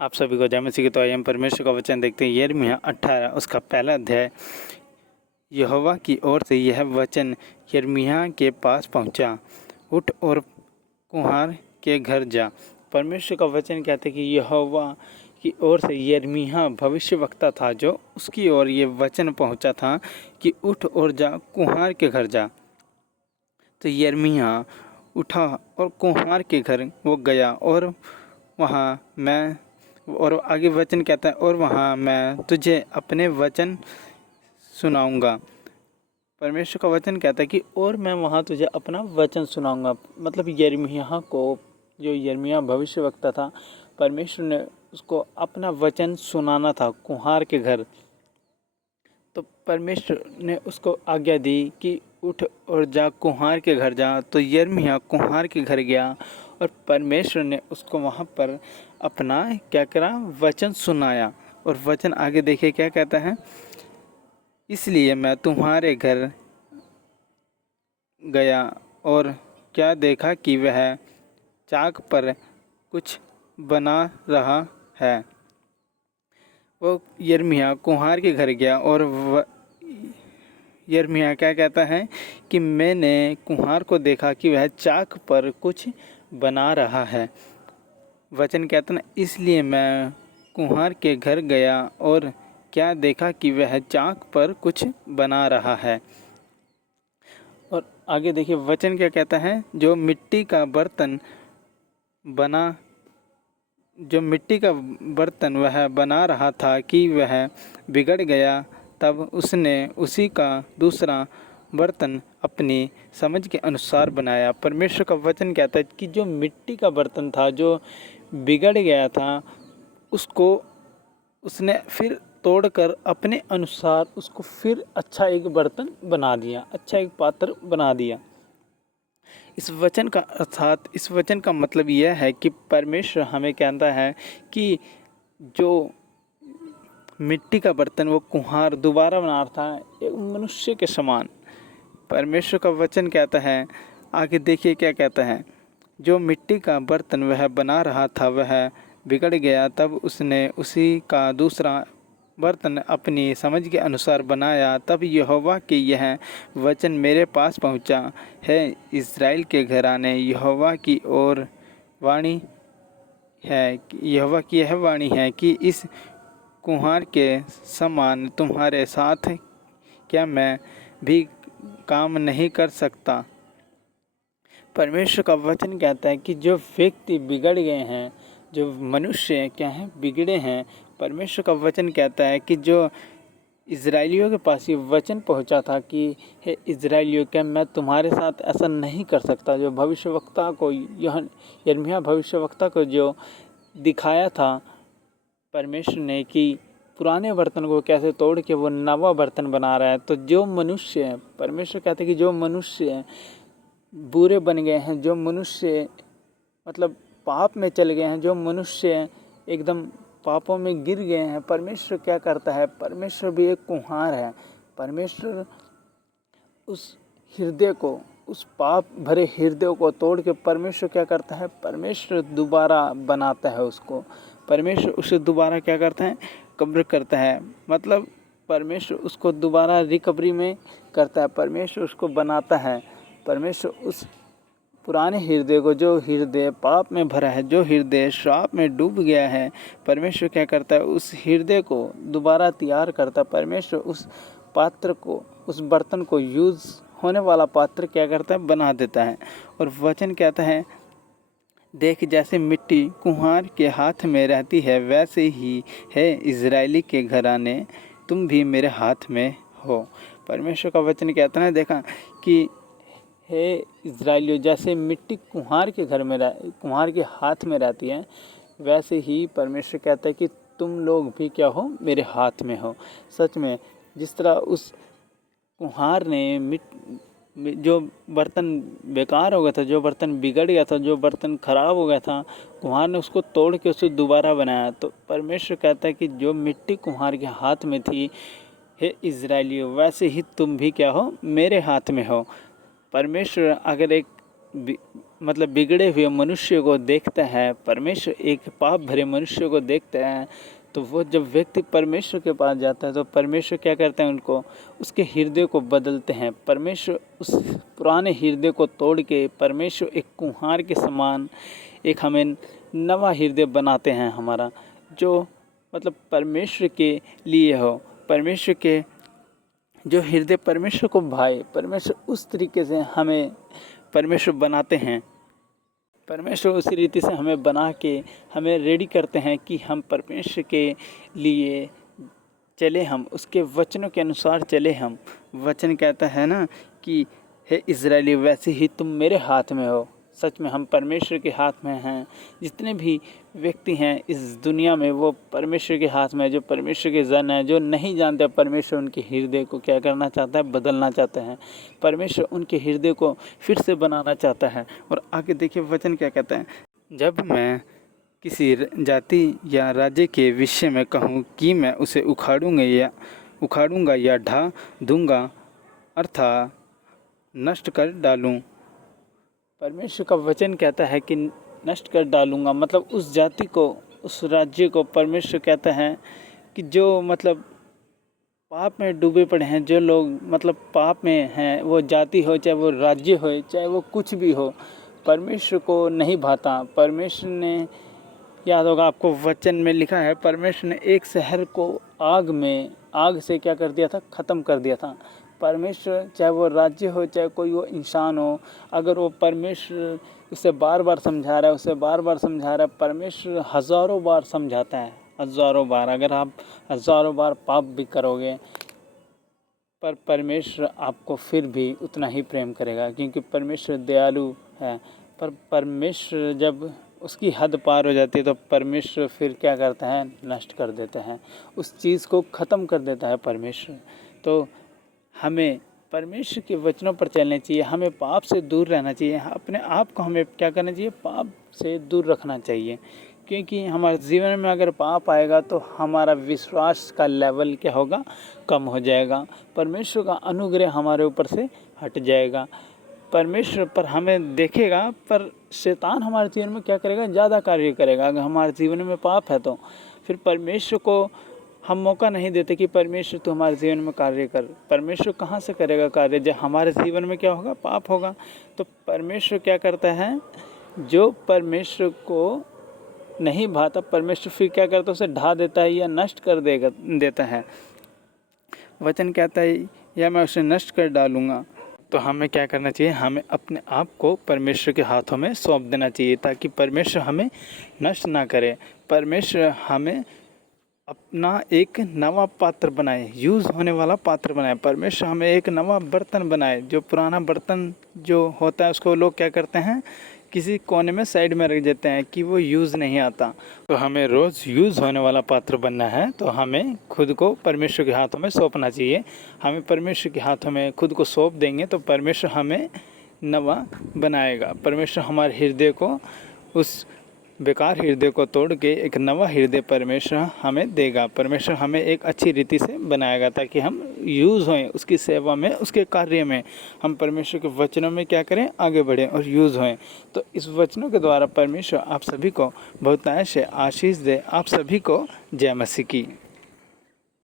आप सभी को जय मसीह की। तो आइए हम परमेश्वर का वचन देखते हैं। यिर्मयाह 18 उसका पहला अध्याय। यहोवा की ओर से यह वचन यिर्मयाह के पास पहुंचा, उठ और कुम्हार के घर जा। परमेश्वर का वचन कहते हैं कि यहोवा की ओर से यिर्मयाह भविष्यवक्ता था, जो उसकी ओर ये वचन पहुंचा था कि उठ और जा, कुम्हार के घर जा। तो यिर्मयाह उठा और कुम्हार के घर वो गया, और आगे वचन कहता है, और वहाँ मैं तुझे अपने वचन सुनाऊंगा। परमेश्वर का वचन कहता है कि और मैं वहाँ तुझे अपना वचन सुनाऊंगा। मतलब यिर्मयाह को, जो यिर्मयाह भविष्यवक्ता था, परमेश्वर ने उसको अपना वचन सुनाना था कुम्हार के घर। तो परमेश्वर ने उसको आज्ञा दी कि उठ और जा, कुम्हार के घर जा। तो यिर्मयाह कुम्हार के घर गया और परमेश्वर ने उसको वहाँ पर अपना क्या करा, वचन सुनाया। और वचन आगे देखिए क्या कहता है। इसलिए मैं तुम्हारे घर गया और क्या देखा कि वह चाक पर कुछ बना रहा है। वो यिर्मयाह कुम्हार के घर गया और यिर्मयाह क्या कहता है कि मैंने कुम्हार को देखा कि वह चाक पर कुछ बना रहा है। वचन कहता है, इसलिए मैं कुम्हार के घर गया और क्या देखा कि वह चाक पर कुछ बना रहा है। और आगे देखिए वचन क्या कहता है। जो मिट्टी का बर्तन वह बना रहा था कि वह बिगड़ गया, तब उसने उसी का दूसरा बर्तन अपनी समझ के अनुसार बनाया। परमेश्वर का वचन कहता है कि जो मिट्टी का बर्तन था, जो बिगड़ गया था, उसको उसने फिर तोड़कर अपने अनुसार उसको फिर अच्छा एक बर्तन बना दिया, अच्छा एक पात्र बना दिया। इस वचन का अर्थात, इस वचन का मतलब यह है कि परमेश्वर हमें कहता है कि जो मिट्टी का बर्तन वो कुम्हार दोबारा बना रहा था एक मनुष्य के समान। परमेश्वर का वचन कहता है, आगे देखिए क्या कहता है। जो मिट्टी का बर्तन वह बना रहा था वह बिगड़ गया, तब उसने उसी का दूसरा बर्तन अपनी समझ के अनुसार बनाया। तब यहोवा के यह वचन मेरे पास पहुंचा है, इज़राइल के घराने, यहोवा की यह वाणी है कि इस कुम्हार के समान तुम्हारे साथ क्या मैं भी काम नहीं कर सकता। परमेश्वर का वचन कहता है कि जो व्यक्ति बिगड़ गए हैं, जो मनुष्य क्या हैं, बिगड़े हैं, परमेश्वर का वचन कहता है कि जो इज़राइलियों के पास ये वचन पहुंचा था कि हे इज़राइलियों, क्या मैं तुम्हारे साथ ऐसा नहीं कर सकता। जो भविष्यवक्ता को, यिर्मयाह भविष्यवक्ता को जो दिखाया था परमेश्वर ने कि पुराने बर्तन को कैसे तोड़ के वो नवा बर्तन बना रहा है। तो जो मनुष्य है, परमेश्वर कहते हैं कि जो मनुष्य बुरे बन गए हैं, जो मनुष्य मतलब पाप में चले गए हैं, जो मनुष्य एकदम पापों में गिर गए हैं, परमेश्वर क्या करता है। परमेश्वर भी एक कुम्हार है। परमेश्वर उस हृदय को, उस पाप भरे हृदय को तोड़ के परमेश्वर क्या करता है, परमेश्वर दोबारा बनाता है उसको। परमेश्वर उसे दोबारा क्या करता है, कब्र करता है। मतलब परमेश्वर उसको दोबारा रिकवरी में करता है, परमेश्वर उसको बनाता है। परमेश्वर उस पुराने हृदय को, जो हृदय पाप में भरा है, जो हृदय श्राप में डूब गया है, परमेश्वर क्या करता है, उस हृदय को दोबारा तैयार करता है। परमेश्वर उस पात्र को, उस बर्तन को, यूज़ होने वाला पात्र क्या करता है, बना देता है। और वचन कहता है, देख जैसे मिट्टी कुम्हार के हाथ में रहती है, वैसे ही है इज़राइली के घराने, तुम भी मेरे हाथ में हो। परमेश्वर का वचन कहता है, देखा कि हे इज़राइलियों, जैसे मिट्टी कुम्हार के हाथ में रहती है, वैसे ही परमेश्वर कहता है कि तुम लोग भी क्या हो, मेरे हाथ में हो। सच में जिस तरह उस कुम्हार ने जो बर्तन बेकार हो गया था, जो बर्तन बिगड़ गया था, जो बर्तन खराब हो गया था, कुम्हार ने उसको तोड़ के उसे दोबारा बनाया। तो परमेश्वर कहता है कि जो मिट्टी कुम्हार के हाथ में थी, हे इज़राइलियों, वैसे ही तुम भी क्या हो, मेरे हाथ में हो। परमेश्वर अगर एक मतलब बिगड़े हुए मनुष्य को देखता है, परमेश्वर एक पाप भरे मनुष्य को देखता है, तो वो जब व्यक्ति परमेश्वर के पास जाता है तो परमेश्वर क्या करते हैं, उनको उसके हृदय को बदलते हैं। परमेश्वर उस पुराने हृदय को तोड़ के परमेश्वर एक कुम्हार के समान एक हमें नवा हृदय बनाते हैं हमारा, जो मतलब परमेश्वर के लिए हो। परमेश्वर के जो हृदय परमेश्वर को भाए, परमेश्वर उस तरीके से हमें परमेश्वर बनाते हैं। परमेश्वर उसी रीति से हमें बना के हमें रेडी करते हैं कि हम परमेश्वर के लिए चले, हम उसके वचनों के अनुसार चले। हम वचन कहता है ना कि हे इज़राइली, वैसे ही तुम मेरे हाथ में हो। सच में हम परमेश्वर के हाथ में हैं। जितने भी व्यक्ति हैं इस दुनिया में वो परमेश्वर के हाथ में है। जो परमेश्वर के जन हैं, जो नहीं जानते परमेश्वर उनके हृदय को क्या करना चाहता है, बदलना चाहते हैं। परमेश्वर उनके हृदय को फिर से बनाना चाहता है। और आगे देखिए वचन क्या कहता है, जब मैं किसी जाति या राज्य के विषय में कहूँ कि मैं उसे उखाड़ूंगा या ढा दूंगा अर्थात नष्ट कर डालूं। परमेश्वर का वचन कहता है कि नष्ट कर डालूंगा, मतलब उस जाति को, उस राज्य को परमेश्वर कहता है कि जो मतलब पाप में डूबे पड़े हैं, जो लोग मतलब पाप में हैं, वो जाति हो चाहे वो राज्य हो चाहे वो कुछ भी हो, परमेश्वर को नहीं भाता। परमेश्वर ने, याद होगा आपको वचन में लिखा है, परमेश्वर ने एक शहर को आग से क्या कर दिया था, ख़त्म कर दिया था। परमेश्वर चाहे वो राज्य हो चाहे कोई वो इंसान हो, अगर वो परमेश्वर उसे बार बार समझा रहा है, परमेश्वर हज़ारों बार समझाता है, हज़ारों बार। अगर आप हज़ारों बार पाप भी करोगे पर परमेश्वर आपको फिर भी उतना ही प्रेम करेगा, क्योंकि परमेश्वर दयालु है। पर परमेश्वर जब उसकी हद पार हो जाती है तो परमेश्वर फिर क्या करता है, नष्ट कर देते हैं, उस चीज़ को ख़त्म कर देता है परमेश्वर। तो हमें परमेश्वर के वचनों पर चलना चाहिए, हमें पाप से दूर रहना चाहिए, अपने आप को हमें क्या करना चाहिए, पाप से दूर रखना चाहिए। क्योंकि हमारे जीवन में अगर पाप आएगा तो हमारा विश्वास का लेवल क्या होगा, कम हो जाएगा। परमेश्वर का अनुग्रह हमारे ऊपर से हट जाएगा। परमेश्वर पर हमें देखेगा, पर शैतान हमारे जीवन में क्या करेगा, ज़्यादा कार्य करेगा। अगर हमारे जीवन में पाप है तो फिर परमेश्वर को हम मौका नहीं देते कि परमेश्वर तो हमारे जीवन में कार्य कर। परमेश्वर कहाँ से करेगा कार्य, जब हमारे जीवन में क्या होगा, पाप होगा। तो परमेश्वर क्या करता है, जो परमेश्वर को नहीं भाता परमेश्वर फिर क्या करता है, उसे ढा देता है या नष्ट कर देता है। वचन कहता है या मैं उसे नष्ट कर डालूंगा। तो हमें क्या करना चाहिए, हमें अपने आप को परमेश्वर के हाथों में सौंप देना चाहिए, ताकि परमेश्वर हमें नष्ट ना करे। परमेश्वर हमें अपना एक नवा पात्र बनाए, यूज़ होने वाला पात्र बनाए। परमेश्वर हमें एक नवा बर्तन बनाए। जो पुराना बर्तन जो होता है उसको लोग क्या करते हैं, किसी कोने में साइड में रख देते हैं कि वो यूज़ नहीं आता। तो हमें रोज़ यूज़ होने वाला पात्र बनना है, तो हमें खुद को परमेश्वर के हाथों में सौंपना चाहिए। हमें परमेश्वर के हाथों में खुद को सौंप देंगे तो परमेश्वर हमें नवा बनाएगा। परमेश्वर हमारे हृदय को, उस बेकार हृदय को तोड़ के एक नवा हृदय परमेश्वर हमें देगा। परमेश्वर हमें एक अच्छी रीति से बनाएगा ताकि हम यूज़ होएं उसकी सेवा में, उसके कार्य में। हम परमेश्वर के वचनों में क्या करें, आगे बढ़ें और यूज़ होएं। तो इस वचनों के द्वारा परमेश्वर आप सभी को बहुत से आशीष दे। आप सभी को जय मसीह की।